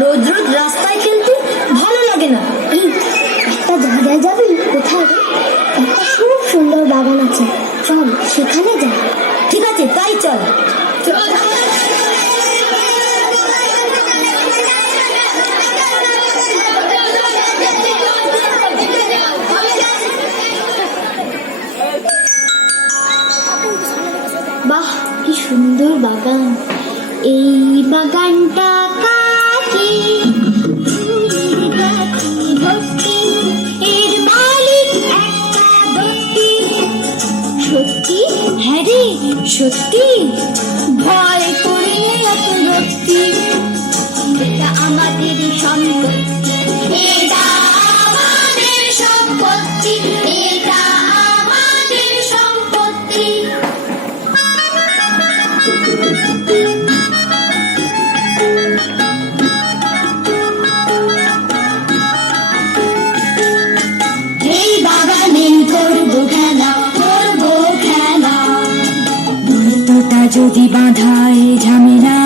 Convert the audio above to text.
রোজ রোজ রাস্তায় খেলতে ভালো লাগে না। এই একটা জায়গায় যাবি? কোথায়? একটা খুব সুন্দর বাগান আছে, চল সেখানে যা। ঠিক আছে, তাই চল। বাহ, কি সুন্দর বাগান! এই বাগানটা কাকে ভর্তি, এর মালিক একটা ভর্তি। সত্যি? হ্যাঁ রে সত্যি, ভয় করি এত ভক্তি। এটা আমাদের সম্পত্তি, এটা আমাদের সম্পত্তি, এটা আমাদের সম্পত্তি। এই বাগানে করবো খেলা, করবো খেলা। তোতা যদি বাঁধায় ঝামেলা,